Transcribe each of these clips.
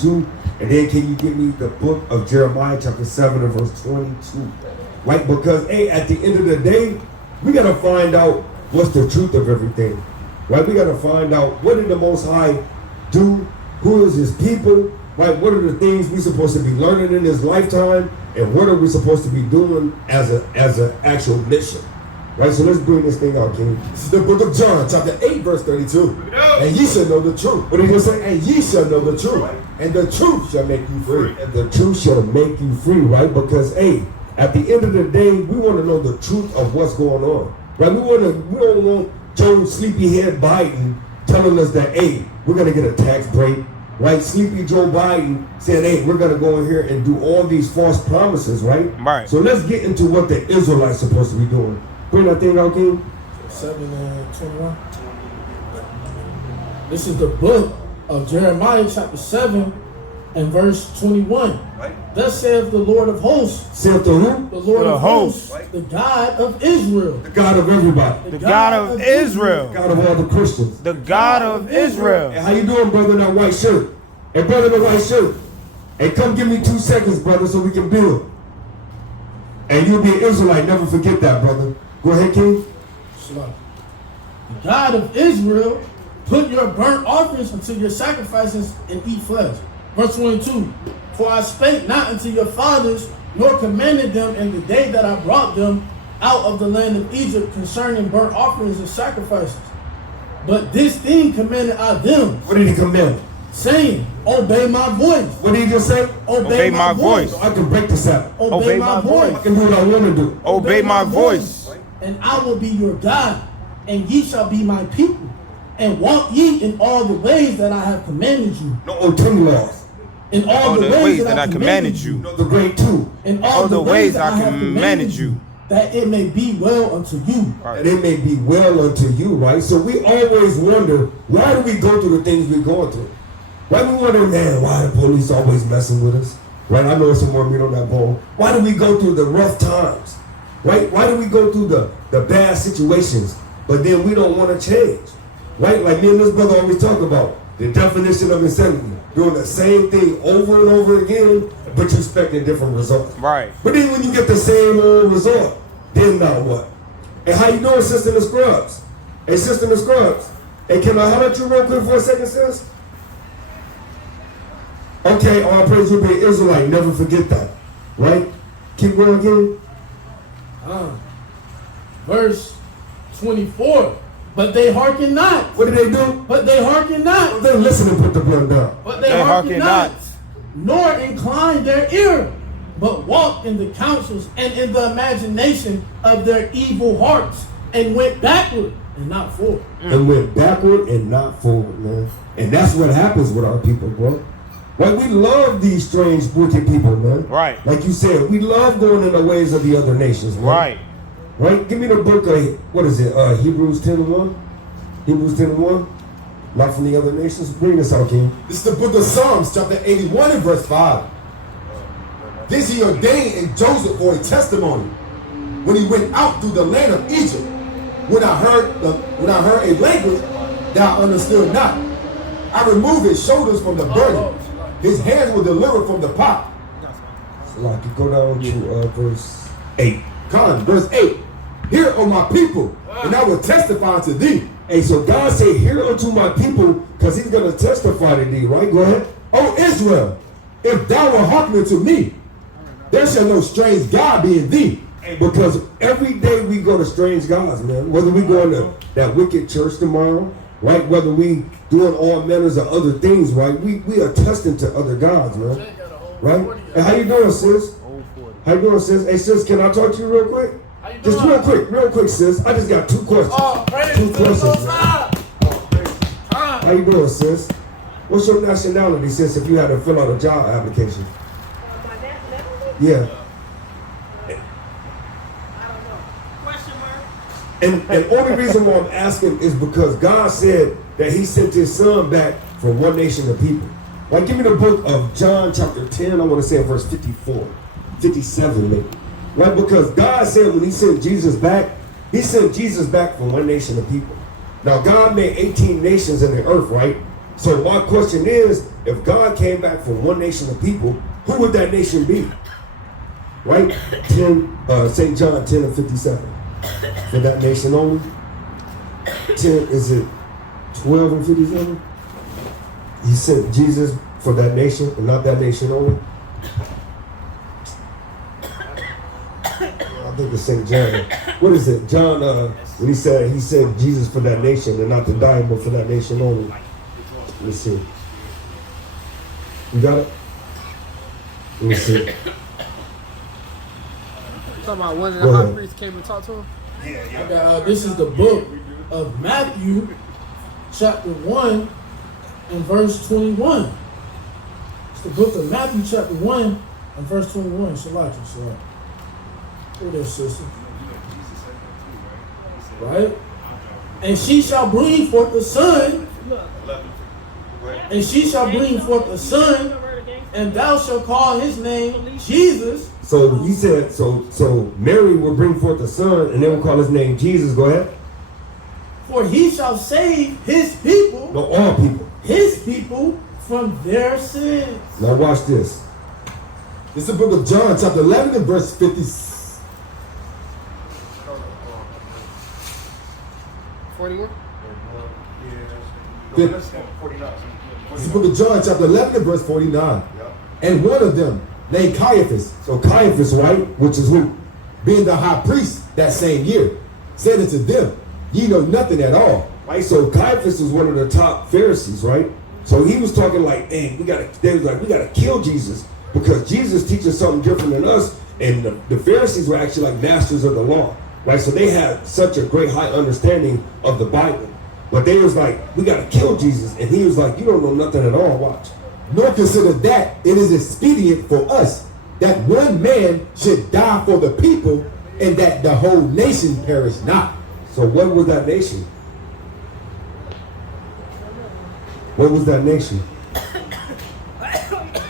32? And then can you give me the book of Jeremiah chapter 7 and verse 22? Right? Because, hey, at the end of the day, we got to find out what's the truth of everything. Right? We got to find out what did the Most High do? Who is his people? Right? What are the things we're supposed to be learning in this lifetime? And what are we supposed to be doing as an actual mission? Right, so let's bring this thing out, King. This is the book of John, chapter 8, verse 32. And ye shall know the truth. What did he say? And ye shall know the truth. And the truth shall make you free. And the truth shall make you free, right? Because, hey, at the end of the day, we want to know the truth of what's going on. Right? We don't want Joe Sleepyhead Biden telling us that, hey, we're going to get a tax break. Right? Sleepy Joe Biden saying, hey, we're going to go in here and do all these false promises, right? Right. So let's get into what the Israelites supposed to be doing. Bring that thing out, King. 7 and 21. This is the book of Jeremiah, chapter 7 and verse 21. Right. Thus saith the Lord of hosts. Saith the who? The Lord of hosts. Right. The God of Israel. The God of everybody. The God of Israel. The God of all the Christians. The God of Israel. Hey, how you doing, brother, in that white shirt? Hey, brother in the white shirt. Hey, come give me 2 seconds, brother, so we can build. And you'll be an Israelite. Never forget that, brother. Go ahead, King. The God of Israel, put your burnt offerings unto your sacrifices and eat flesh. Verse 22. For I spake not unto your fathers, nor commanded them in the day that I brought them out of the land of Egypt concerning burnt offerings and sacrifices. But this thing commanded I them. What did he command? Saying, obey my voice. What did he just say? Obey my voice. So I can break the Sabbath. Obey my voice. I can do what I want to do. Obey my voice. And I will be your God, and ye shall be my people. And walk ye in all the ways that I have commanded you. No 10 laws. In all the ways that I commanded you. No, the great 2. In all the ways that I have commanded you. That it may be well unto you. Right. And it may be well unto you, right? So we always wonder, why do we go through the things we're going through? Why do we wonder, man, why the police always messing with us? Right? I know some more meat on that bone. Why do we go through the rough times? Right? Why do we go through the bad situations, but then we don't want to change? Right? Like me and this brother always talk about the definition of insanity. Doing the same thing over and over again, but you expecting different results. Right. But then when you get the same old result, then now what? And how you doing, Sister in the Scrubs? Hey, Sister in the Scrubs. Hey, can I holler at you real quick for a second, sis? Okay, all praise will be an Israelite. Never forget that. Right? Keep going again. Verse 24. But they hearken not. What did they do? But they hearken not. They listen and put the blood down. But they hearken not. Nor incline their ear, but walk in the counsels and in the imagination of their evil hearts, and went backward and not forward. And went backward and not forward, man. And that's what happens with our people, bro. Like, we love these strange, wicked people, man. Right. Like you said, we love going in the ways of the other nations, man. Right. Right? Give me the book of, what is it, Hebrews 10:1? Hebrews 10:1? Not from the other nations. Bring this out, King. This is the book of Psalms, chapter 81 and verse 5. This he ordained in Joseph for a testimony when he went out through the land of Egypt. When I heard a language that I understood not, I removed his shoulders from the burden. His hands were delivered from the pot. So like you go down to verse 8. Verse 8. Hear, O my people, and I will testify to thee. Hey, so God said, hear unto my people, because he's going to testify to thee, right? Go ahead. O Israel, if thou wilt hearken unto me, there shall no strange God be in thee. Because every day we go to strange gods, man. Whether we go into that wicked church tomorrow, right? Whether we doing all manners of other things, right? We are testing to other gods, man. Right? And how you doing, sis? How you doing, sis? Hey, sis, can I talk to you real quick? Just real quick, sis. I just got 2 questions. Two questions, man. How you doing, sis? What's your nationality, sis, if you had to fill out a job application? Yeah. And only reason why I'm asking is because God said that he sent his son back for one nation of people. Like, give me the book of John chapter 10, I want to say verse 54, 57 maybe. Right, because God said when he sent Jesus back, he sent Jesus back for one nation of people. Now, God made 18 nations in the earth, right? So my question is, if God came back from one nation of people, who would that nation be? Right? St. John 10 and 57. For that nation only. 10, is it 12 and 57? He sent Jesus for that nation and not that nation only. I think it's St. John. What is it? John, when he said Jesus for that nation and not to die, but for that nation only. Let me see. You got it? Let me see. Talking about one of the high priests came and talked to him? This is the book of Matthew, chapter 1 and verse 21. It's the book of Matthew, chapter 1 and verse 21. Shalaki, Shalaki. Here there, sister. Right? And she shall bring forth the son. And she shall bring forth the son, and thou shalt call his name Jesus. So he said, so Mary will bring forth a son, and they will call his name Jesus. Go ahead. For he shall save his people. No, all people. His people from their sins. Now watch this. It's the book of John, chapter 11 and verse 50. 41? It's the book of John, chapter 11 and verse 49. And one of them, named Caiaphas, So Caiaphas, right, which is who? being the high priest that same year, said unto them, ye know nothing at all. Right, so Caiaphas was one of the top Pharisees, right? So he was talking like, hey, they was like, we gotta kill Jesus because Jesus teaches something different than us. And the Pharisees were actually like masters of the law, right? So they had such a great high understanding of the Bible. But they was like, we gotta kill Jesus. And he was like, you don't know nothing at all, watch. Nor consider that it is expedient for us that one man should die for the people, and that the whole nation perish not. So what was that nation? What was that nation?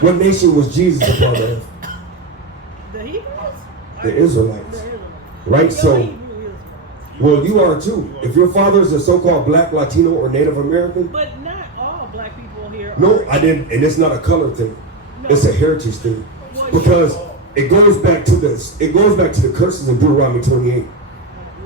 What nation was Jesus a part of? The Hebrews? The Israelites. The Israelites. Right, You're so, Hebrew Israelites. well, you are too. If your father is a so-called black, Latino, or Native American, But not all black people here. no, I didn't, and it's not a color thing. It's a heritage thing. Because it goes back to the curses in Deuteronomy 28.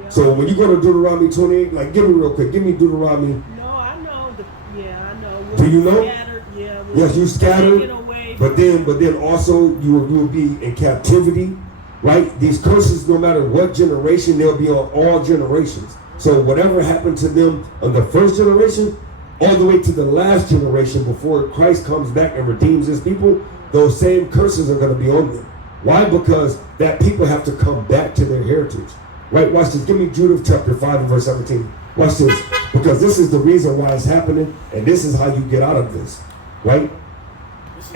So when you go to Deuteronomy 28, like give me real quick, give me Deuteronomy. No, I know. I know. Do you know? Scattered, yeah. Yes, you scattered, taken away but then also you will be in captivity, right? These curses, no matter what generation, they'll be on all generations. So whatever happened to them on the first generation, all the way to the last generation before Christ comes back and redeems his people, those same curses are going to be on them. Why? Because that people have to come back to their heritage. Right? Watch this. Give me Judith chapter 5 and verse 17. Watch this. Because this is the reason why it's happening, and this is how you get out of this. Right?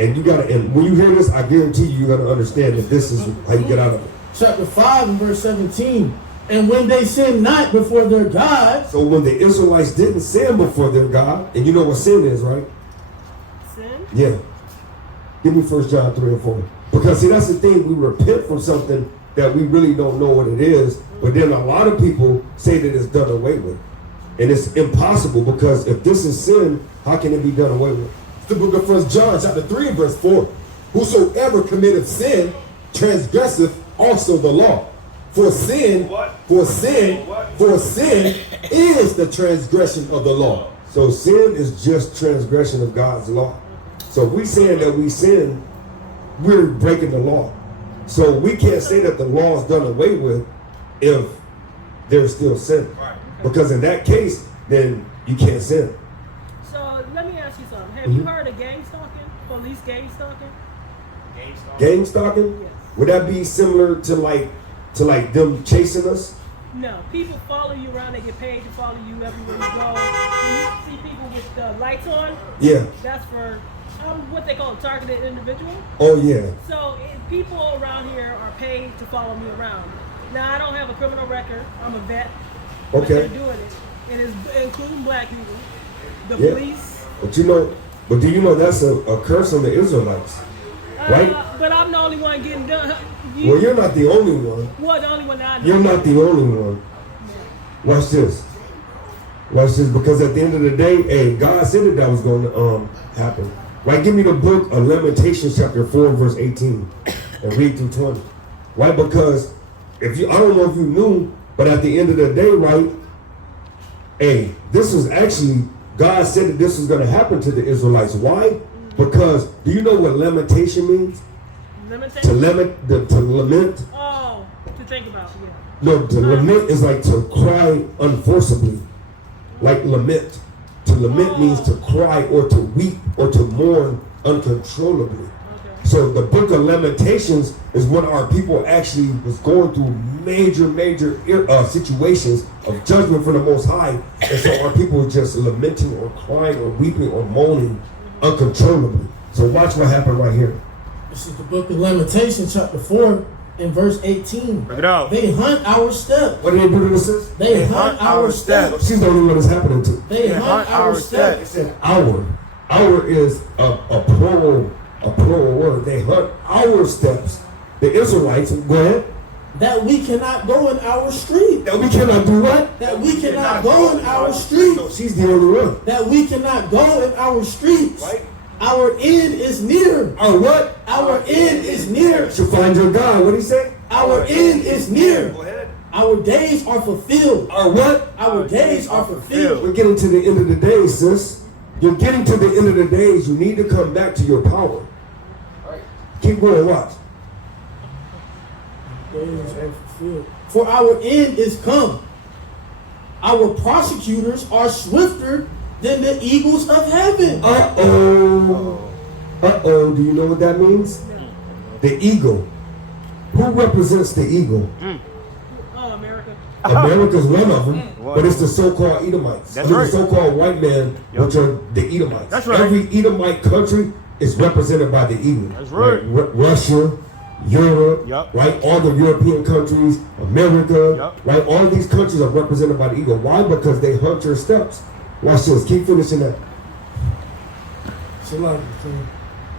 And you gotta, and when you hear this, I guarantee you're gonna understand that this is how you get out of it. Chapter 5 and verse 17. And when they sin not before their God. So when the Israelites didn't sin before their God, and you know what sin is, right? sin. Yeah. Give me 1 John 3 and 4. Because see, that's the thing, we repent from something that we really don't know what it is, but then a lot of people say that it's done away with. And it's impossible, because if this is sin, how can it be done away with? The book of 1 John, chapter 3 and verse 4. Whosoever committeth sin, transgresseth also the law. For sin is the transgression of the law. So sin is just transgression of God's law. So if we saying that we sin, we're breaking the law. So we can't say that the law is done away with if there's still sin. Because in that case, then you can't sin. So let me ask you something. Have you heard of gang stalking? Police gang stalking? Gang stalking? Yes. Would that be similar to like them chasing us? No. People follow you around. They get paid to follow you everywhere you go. When you see people with the lights on, Yeah. that's for what they call a targeted individual. Oh yeah. So people around here are paid to follow me around. Now I don't have a criminal record. I'm a vet. But Okay. they're doing it. And it's including black people. The Yeah. police. But do you know that's a curse on the Israelites? Right? But I'm the only one getting done. Well, you're not the only one. Well, the only one that I know. You're not the only one. Watch this. Watch this, because at the end of the day, hey, God said that was going to happen. Right? Give me the book of Lamentations chapter 4 verse 18 and read through 20. Right? Because I don't know if you knew, but at the end of the day, right, hey, this was actually, God said that this was going to happen to the Israelites. Why? Because, do you know what lamentation means? Limitation? To lament. Oh, to think about, yeah. No, to lament is like to cry unforcibly. Like lament. To lament means to cry or to weep or to mourn uncontrollably. Okay. So the book of Lamentations is when our people actually was going through major situations of judgment from the Most High. And so our people were just lamenting or crying or weeping or moaning uncontrollably. So watch what happened right here. This is the book of Lamentations, chapter 4, in verse 18. Bring it out. They hunt our steps. What did they do to the sis? They hunt our steps. She's the only one that's happening to. They hunt our It steps. said our. Our is a plural word. They hunt our steps. The Israelites, go ahead. That we cannot go in our street. That we cannot do what? That we cannot go in our streets. She's the only one. That we cannot go in our streets. Right. Our end is near. Our what? Our end is near. You should find your God. What did he say? Our end is near. Go ahead. Our days are fulfilled. Our what? Our days are fulfilled. We're getting to the end of the day, sis. You're getting to the end of the days. You need to come back to your power. Keep going, watch. Days are fulfilled. For our end is come. Our prosecutors are swifter than the eagles of heaven. Uh-oh. Uh-oh. Do you know what that means? The eagle. Who represents the eagle? Oh, America. America's one of them, but it's the so-called Edomites. That's right. The so-called white man, which are the Edomites. That's right. Every Edomite country is represented by the eagle. That's right. Like Russia, Europe, Yup. right? All the European countries, America, Yup. right? All of these countries are represented by the eagle. Why? Because they hunt your steps. Watch this. Keep finishing that.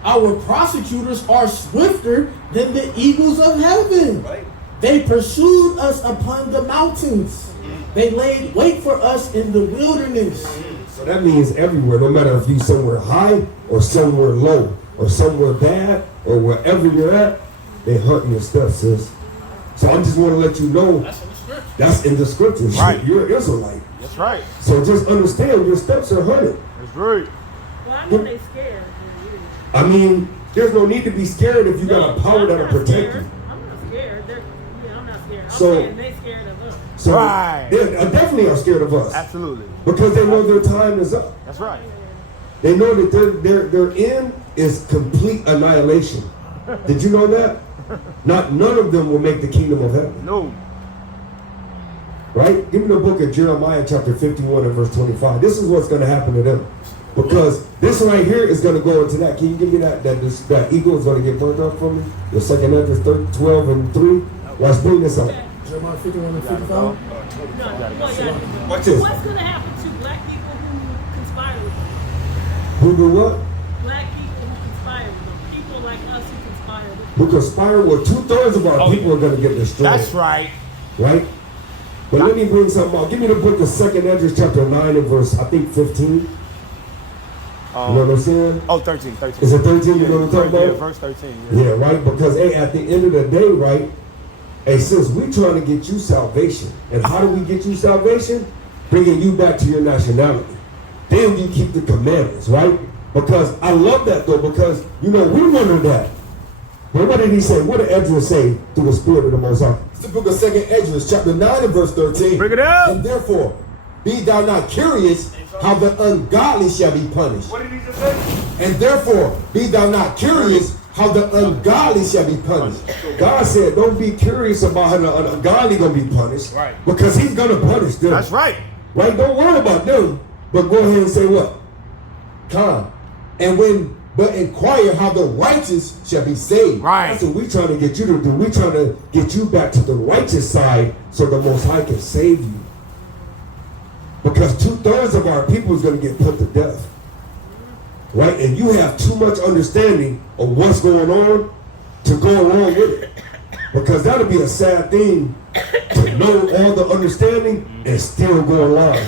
Our prosecutors are swifter than the eagles of heaven. Right. They pursued us upon the mountains. They laid wait for us in the wilderness. So that means everywhere, no matter if you're somewhere high or somewhere low or somewhere bad or wherever you're at, they hunt your steps, sis. So I just want to let you know that's in the scriptures. Right. You're an Israelite. That's right. So just understand your steps are hunted. That's right. Well, I know they scared. I mean, there's no need to be scared if you got a power that'll protect you. I'm not scared. I'm not scared. I'm So- saying they scared of us. So Right. they definitely are scared of us Absolutely. because they know their time is up. That's right. They know that their end is complete annihilation. Did you know that? None of them will make the kingdom of heaven. No. Right? Give me the book of Jeremiah chapter 51 and verse 25. This is what's going to happen to them. Because this right here is going to go into that. Can you give me that eagle is going to get burnt up for me? The second Ezra 12 and 3. Let's bring this up. Jeremiah 51 and 55. No, Watch this. What's going to happen to black people who conspire with them? Who do what? Black people who conspire with them. People like us who conspire with them. Who conspire? Well, 2/3 of our people are going to get destroyed. That's right. Right? But let me bring something out. Give me the book of 2nd Ezra chapter 9 and verse, I think, 15. You know what I'm saying? Oh, 13. 13. Is it 13? You know what I'm talking Yeah, about? verse 13. Yeah, right? Because, hey, at the end of the day, right, hey, sis, we trying to get you salvation. And how do we get you salvation? Bringing you back to your nationality. Then you keep the commandments, right? Because I love that, though, because, you know, we wonder that. But what did he say? What did Ezra say through the Spirit of the Most High? It's the book of 2nd Ezra, chapter 9 and verse 13. Bring it out. And therefore, be thou not curious how the ungodly shall be punished. What did he just say? And therefore, be thou not curious how the ungodly shall be punished. God said, don't be curious about how the ungodly going to be punished. Right. Because he's going to punish them. That's right. Right? Don't worry about them. But go ahead and say what? Come. But inquire how the righteous shall be saved. Right. That's what we're trying to get you to do. We're trying to get you back to the righteous side so the Most High can save you. Because 2/3 of our people is going to get put to death. Right? And you have too much understanding of what's going on to go along with it. Because that'll be a sad thing to know all the understanding and still go along.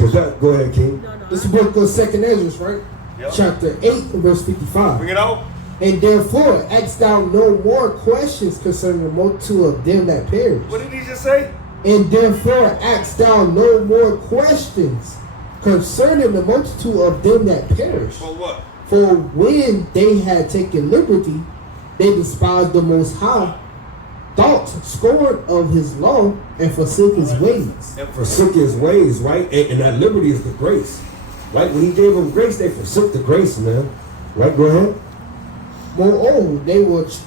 Cause that, go ahead, King. No, no. This is the book of 2nd Ezra, right? Yep. Chapter 8 and verse 55. Bring it out. And therefore ask thou no more questions concerning the multitude of them that perish. What did he just say? And therefore ask thou no more questions concerning the multitude of them that perish. For what? For when they had taken liberty, they despised the Most High, thought scorn of his law, and forsook his ways. And forsook his ways, right? And that liberty is the grace. Right? When he gave them grace, they forsook the grace, man. Right? Go ahead. Moreover,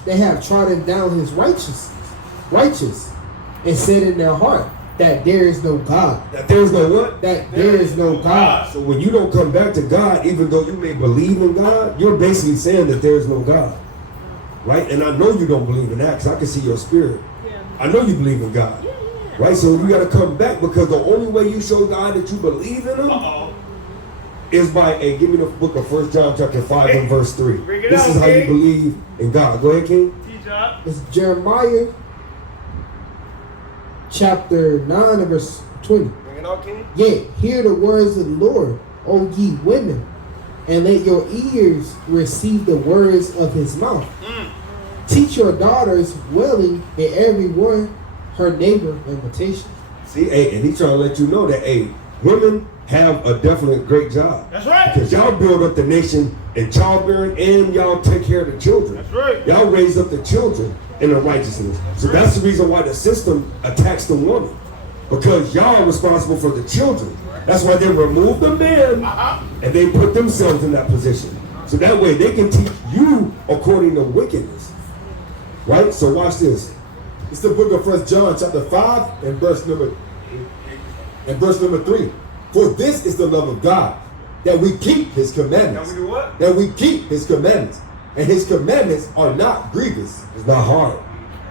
they have trodden down his righteous, and said in their heart that there is no God. That there's no what? That there is no God. So when you don't come back to God, even though you may believe in God, you're basically saying that there is no God. Right? And I know you don't believe in that because I can see your spirit. Yeah. I know you believe in God. Right? So you got to come back because the only way you show God that you believe in him is by, give me the book of 1 John chapter 5 and verse 3. Bring it This out, is how you King. believe in God. Go ahead, King. T-John. It's Jeremiah chapter 9 and verse 20. Bring it out, King. Yet hear the words of the Lord, O ye women, and let your ears receive the words of his mouth. Teach your daughters wailing, and every one her neighbor invitation. See, and he's trying to let you know that, women have a definite great job. That's right. Because y'all build up the nation in childbearing and y'all take care of the children. That's right. Y'all raise up the children in the righteousness. So that's the reason why the system attacks the woman. Because y'all are responsible for the children. That's why they remove the men and they put themselves in that position. So that way they can teach you according to wickedness. Right? So watch this. It's the book of 1 John chapter 5 and verse number 3. For this is the love of God, that we keep his commandments. Now we do what? That we keep his commandments. And his commandments are not grievous. It's not hard.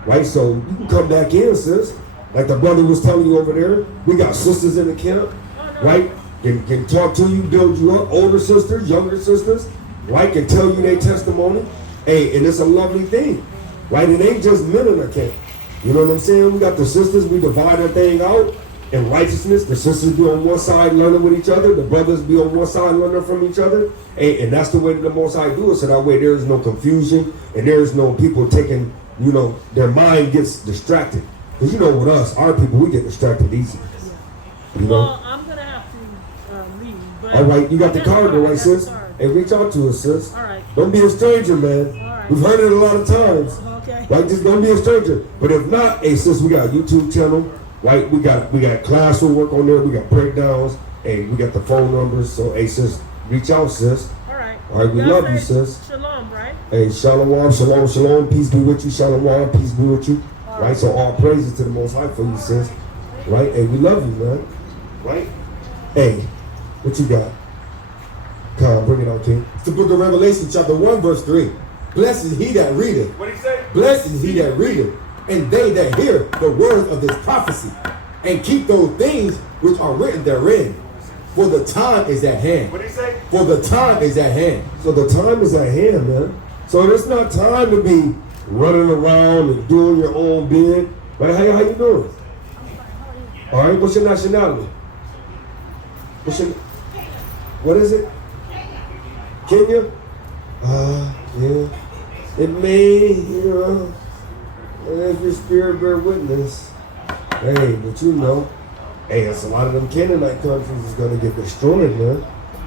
Right? So you can come back in, sis. Like the brother was telling you over there, we got sisters in the camp, right? Can talk to you, build you up, older sisters, younger sisters, right? Can tell you their testimony. And it's a lovely thing, right? It ain't just men in the camp. You know what I'm saying? We got the sisters, we divide that thing out in righteousness. The sisters be on one side learning with each other, the brothers be on one side learning from each other. And that's the way that the Most High do it. So that way there is no confusion and there is no people taking, their mind gets distracted. Because with us, our people, we get distracted easy. Well, I'm going to have to leave. But All right, you got the that's card, fine, right, that's sis? fine. Hey, reach out to us, sis. All right. Don't be a stranger, man. All right. We've heard it a lot of times. Okay. Right, just don't be a stranger. But if not, hey, sis, we got a YouTube channel, right? We got classroom work on there. We got breakdowns. Hey, we got the phone numbers. So, hey, sis, reach out, sis. All right. All right, we God love you, says sis. Shalom, right? Hey, shalom, shalom, shalom. Peace be with you. Shalom, peace be with you. Right, so all praises to the Most High for you, sis. Right, hey, we love you, man. Right? Hey, what you got? Come on, bring it on, King. It's the book of Revelation chapter 1 verse 3. Blessed is he that readeth. What did he say? Blessed is he that readeth, and they that hear the words of this prophecy, and keep those things which are written therein. For the time is at hand. What did he say? For the time is at hand. So the time is at hand, man. So it's not time to be running around and doing your own bid. Right? How you doing? All right. What's your nationality? What is it? Kenya? Yeah. It may, if your spirit bear witness. Hey, but hey, it's a lot of them Canaanite countries is gonna get destroyed, man.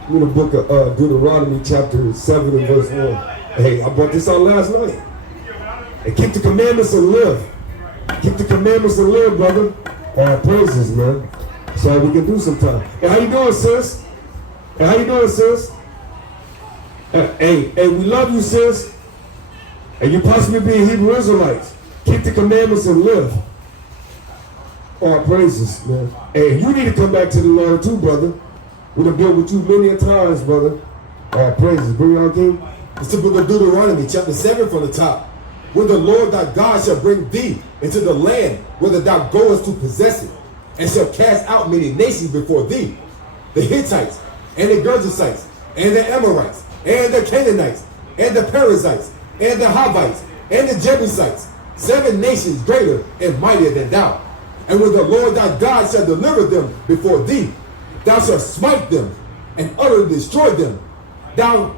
In the book of Deuteronomy chapter 7 and verse 1. Hey, I brought this out last night. Hey, keep the commandments and live. Keep the commandments and live, brother. All praises, man. That's all we can do sometimes. Hey, how you doing, sis? Hey, how you doing, sis? Hey, we love you, sis. And you possibly be Hebrew Israelites. Keep the commandments and live. All praises, man. Hey, you need to come back to the Lord too, brother. We done built with you many a times, brother. All praises. Bring it on, King. It's the book of Deuteronomy chapter 7 from the top. When the Lord thy God shall bring thee into the land whither thou goest to possess it, and shall cast out many nations before thee, the Hittites, and the Girgashites, and the Amorites, and the Canaanites, and the Perizzites, and the Hivites, and the Jebusites, 7 nations greater and mightier than thou. And when the Lord thy God shall deliver them before thee, thou shalt smite them and utterly destroy them. Thou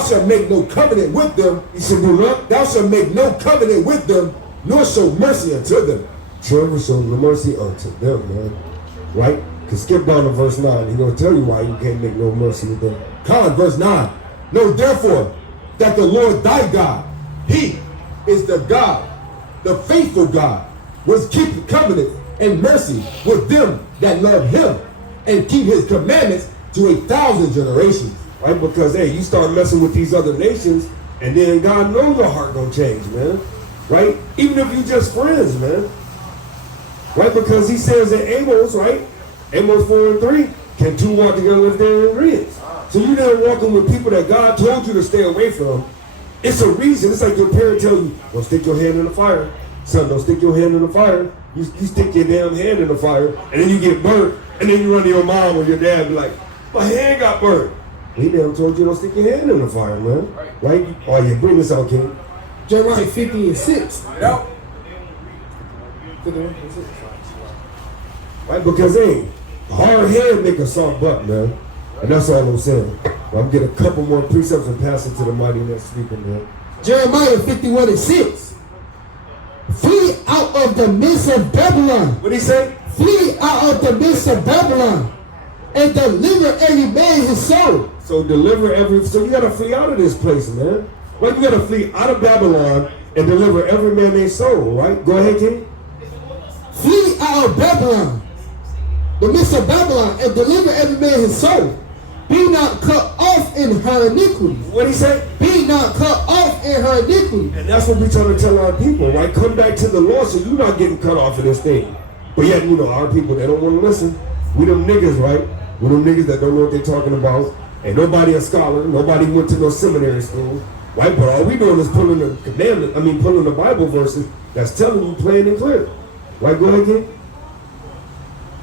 shalt make no covenant with them. He said, do not. Thou shalt make no covenant with them, nor show mercy unto them. Trevor showed no mercy unto them, man. Right? Because skip down to verse 9. He's going to tell you why you can't make no mercy with them. Verse 9. Know therefore that the Lord thy God, he is the God, the faithful God, which keep covenant and mercy with them that love him and keep his commandments to 1,000 generations. Right? Because, hey, you start messing with these other nations, and then God knows your heart going to change, man. Right? Even if you just friends, man. Right? Because he says in Amos, right? Amos 4 and 3, can two walk together if they're in agreement? So you there walking with people that God told you to stay away from. It's a reason. It's like your parent tell you, don't stick your hand in the fire. Son, don't stick your hand in the fire. You stick your damn hand in the fire, and then you get burnt, and then you run to your mom or your dad and be like, my hand got burnt. He never told you don't stick your hand in the fire, man. Right? Oh, yeah, bring this out, King. Jeremiah 50 and 6. Yep. Right? Because, hey, hard hand make a soft butt, man. And that's all I'm saying. Well, I'm getting a couple more precepts and pass it to the mighty next speaker, man. Jeremiah 51 and 6. Flee out of the midst of Babylon. What did he say? Flee out of the midst of Babylon and deliver every man his soul. So so you gotta flee out of this place, man. Right? You gotta flee out of Babylon and deliver every man their soul, right? Go ahead, King. Flee out of Babylon, the midst of Babylon, and deliver every man his soul. Be not cut off in her iniquity. What did he say? Be not cut off in her iniquity. And that's what we trying to tell our people, right? Come back to the Lord so you're not getting cut off of this thing. But yet, you know, our people, they don't want to listen. We them niggas, right? We them niggas that don't know what they're talking about. And nobody a scholar. Nobody went to no seminary school. Right? But all we doing is pulling the Bible verses that's telling you plain and clear. Right? Go ahead, King.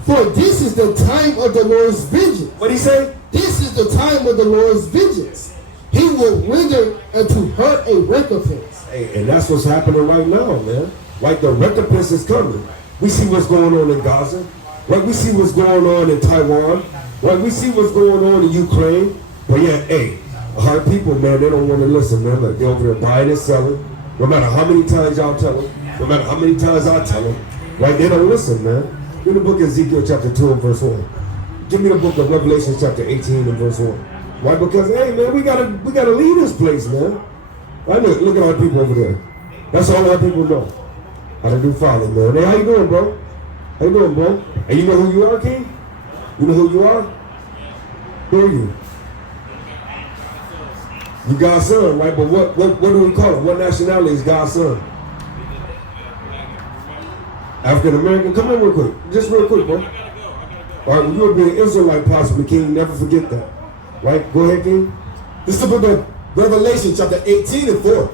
For this is the time of the Lord's vengeance. What he say? This is the time of the Lord's vengeance. He will render unto her a recompense. Hey, and that's what's happening right now, man. Like the recompense is coming. We see what's going on in Gaza. Right? We see what's going on in Taiwan. Right? We see what's going on in Ukraine. But yeah, hey, our people, man, they don't want to listen, man. Like, they're over there buying and selling. No matter how many times y'all tell them, no matter how many times I tell them, right? They don't listen, man. Give me the book of Ezekiel chapter 2 and verse 1. Give me the book of Revelation chapter 18 and verse 1. Why? Because, hey, man, we gotta leave this place, man. Right? Look at our people over there. That's all our people know. How to do folly, man. Hey, how you doing, bro? How you doing, bro? And you know who you are, King? You know who you are? Who are you? You God's son, right? But what do we call him? What nationality is God's son? African American. Come in real quick. Just real quick, bro. All right, well, you'll be an Israelite possibly, King. Never forget that. Right? Go ahead, King. This is the book of Revelation chapter 18 and 4.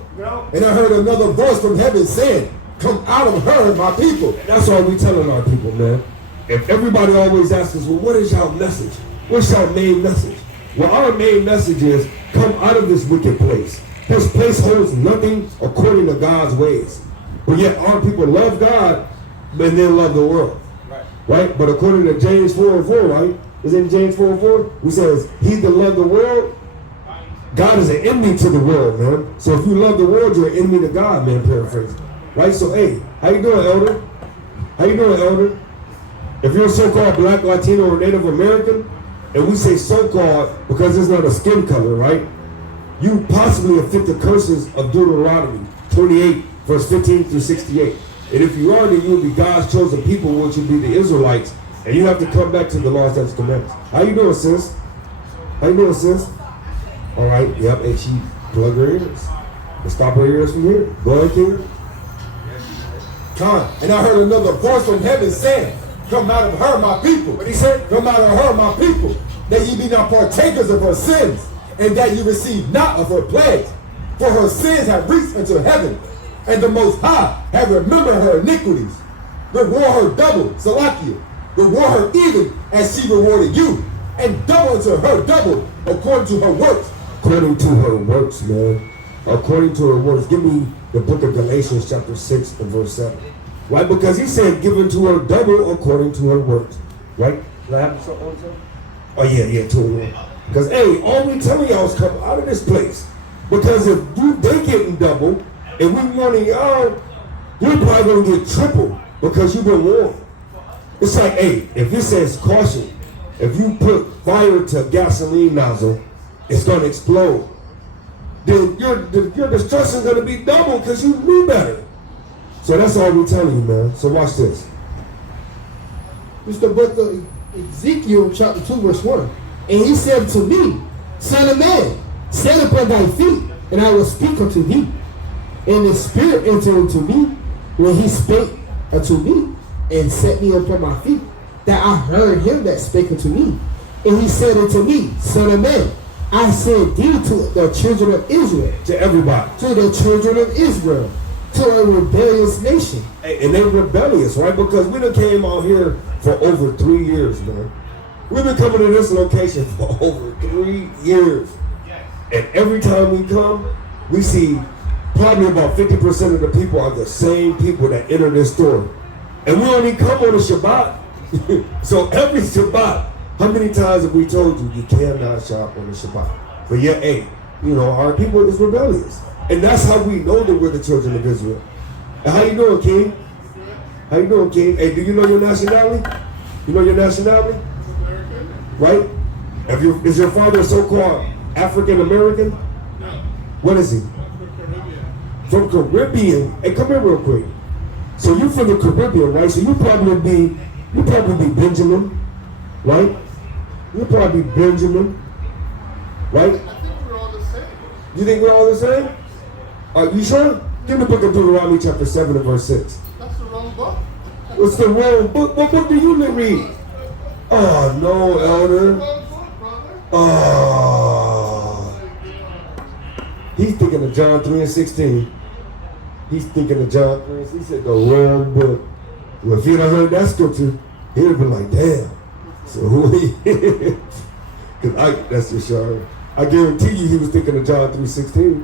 And I heard another voice from heaven saying, come out of her, my people. That's all we telling our people, man. If everybody always asks us, well, what is your message? What's your main message? Well, our main message is, come out of this wicked place. This place holds nothing according to God's ways. But yet our people love God, and then love the world. Right? But according to James 4 and 4, right? Is it James 4 and 4? Who says, he that love the world, God is an enemy to the world, man. So if you love the world, you're an enemy to God, man, paraphrase. Right? So, hey, how you doing, Elder? How you doing, Elder? If you're a so-called Black, Latino, or Native American, and we say so-called because it's not a skin color, right? You possibly have fit the curses of Deuteronomy 28, verse 15 through 68. And if you are, then you will be God's chosen people, which will be the Israelites. And you have to come back to the law, statutes, commandments. How you doing, sis? How you doing, sis? All right, yep, and she plug her ears. And stop her ears from here. Go ahead, King. Come. And I heard another voice from heaven saying, come out of her, my people. What he said? Come out of her, my people, that ye be not partakers of her sins, and that ye receive not of her plagues. For her sins have reached unto heaven, and the Most High have remembered her iniquities. Reward her double, Salakia. Reward her even as she rewarded you, and double unto her double, according to her works. According to her works, man. According to her works. Give me the book of Galatians chapter 6 and verse 7. Right? Because he said, given to her double according to her works. Right? Did I have something on, sir? Oh yeah, 21. Because hey, all we telling y'all is come out of this place. Because if they getting double and we wanting y'all, you're probably gonna get triple because you've been warned. It's like, hey, if it says caution, if you put fire to a gasoline nozzle, it's gonna explode. Then your destruction is gonna be double because you knew better. So that's all we're telling you, man. So watch this. It's the book of Ezekiel chapter 2 verse 1. And he said to me, Son of man, stand upon thy feet, and I will speak unto thee. And the Spirit entered into me when he spake unto me, and set me upon my feet, that I heard him that spake unto me. And he said unto me, Son of man, I sent thee to the children of Israel. To everybody. To the children of Israel. To a rebellious nation. Hey, and they're rebellious, right? Because we done came out here for over 3 years, man. We've been coming to this location for over 3 years. And every time we come, we see probably about 50% of the people are the same people that enter this store. And we only come on a Shabbat. So every Shabbat, how many times have we told you cannot shop on the Shabbat? But yet, hey, our people is rebellious. And that's how we know that we're the children of Israel. And how you doing, King? How you doing, King? Hey, do you know your nationality? You know your nationality? Right? Is your father so-called African American? What is he? From Caribbean. Hey, come here real quick. So you're from the Caribbean, right? So you probably be Benjamin, right? You probably be Benjamin, right? I think we're all the same. You think we're all the same? Are you sure? Give me the book of Deuteronomy chapter 7 and verse 6. That's the wrong book. What's the wrong book? What book do you read? Oh, no, Elder. Wrong book, brother. Oh. He's thinking of John 3 and 16. He's thinking of John 3 and 16. He said the wrong book. Well, if he'd have heard that scripture, he'd have been like, damn. So who he Because that's just sure. I guarantee you he was thinking of John 3:16.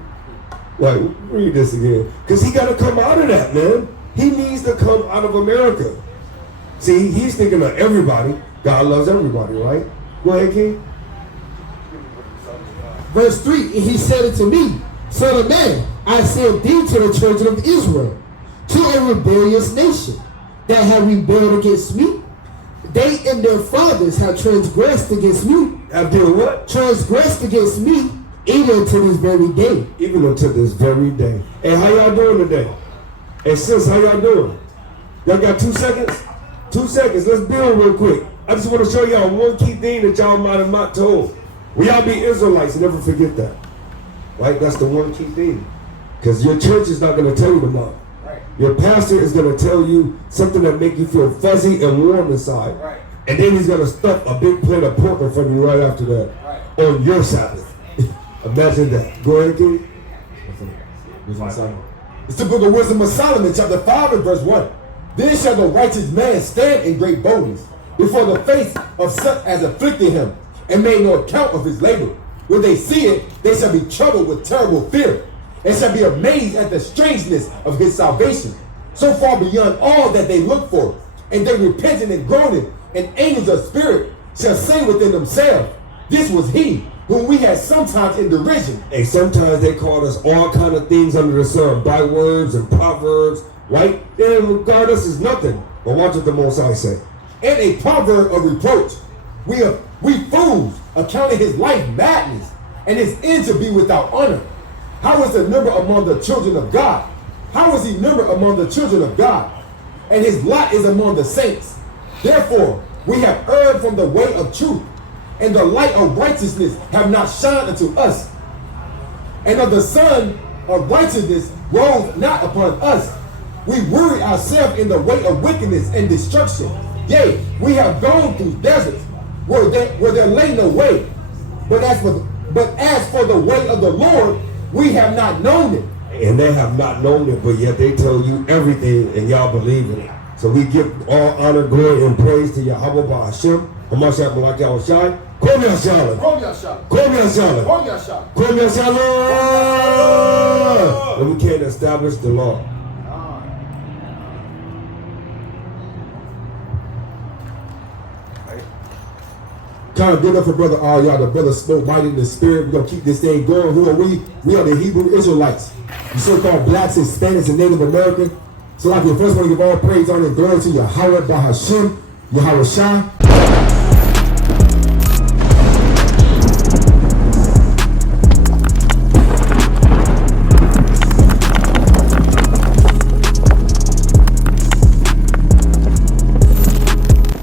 Like, read this again. Because he got to come out of that, man. He needs to come out of America. See, he's thinking of everybody. God loves everybody, right? Go ahead, King. Verse 3, and he said unto me, Son of man, I sent thee to the children of Israel, to a rebellious nation, that have rebelled against me. They and their fathers have transgressed against me. Have done what? Transgressed against me, even unto this very day. Even until this very day. Hey, how y'all doing today? Hey, sis, how y'all doing? Y'all got 2 seconds? 2 seconds. Let's build real quick. I just want to show y'all one key thing that y'all might have not told. We all be Israelites, never forget that. Right? That's the one key thing. Because your church is not going to tell you tomorrow. Right. Your pastor is going to tell you something that make you feel fuzzy and warm inside. Right. And then he's going to stuff a big plate of pork in front of you right after that. Right. On your Sabbath. Imagine that. Go ahead, King. It's the book of Wisdom of Solomon, chapter 5 and verse 1. Then shall the righteous man stand in great boldness before the face of such as afflicted him, and made no account of his labor. When they see it, they shall be troubled with terrible fear, and shall be amazed at the strangeness of his salvation, so far beyond all that they look for. And they repenting and groaning, and angels of spirit shall say within themselves, This was he whom we had sometimes in derision. Hey, sometimes they called us all kind of things under the sun, bywords and proverbs, right? They didn't regard us as nothing. But watch what the Most High say. And a proverb of reproach. We fools accounted his life madness, and his end to be without honor. How is the number among the children of God? How is he numbered among the children of God? And his lot is among the saints. Therefore, we have erred from the way of truth, and the light of righteousness have not shined unto us. And of the sun of righteousness rose not upon us. We worry ourselves in the way of wickedness and destruction. Yea, we have gone through deserts where there lay no way. But as for the way of the Lord, we have not known it. And they have not known it, but yet they tell you everything and y'all believe in it. So we give all honor, glory, and praise to Yahweh Ba'ashem. Hamashiach Malak Yahushai. Kom Yashalom. Kom Yashalom. Kom Yashalom. Kom Yashalom. Kom Yashalom. And we can't establish the law. Kind of good up for brother all y'all. The brother spoke mighty in the spirit. We're gonna keep this thing going. Who are we? We are the Hebrew Israelites. You so-called blacks, Hispanics, and Native American. So like we first want to give all praise, honor, and glory to Yahweh, Bahashim, Yahweh Shah.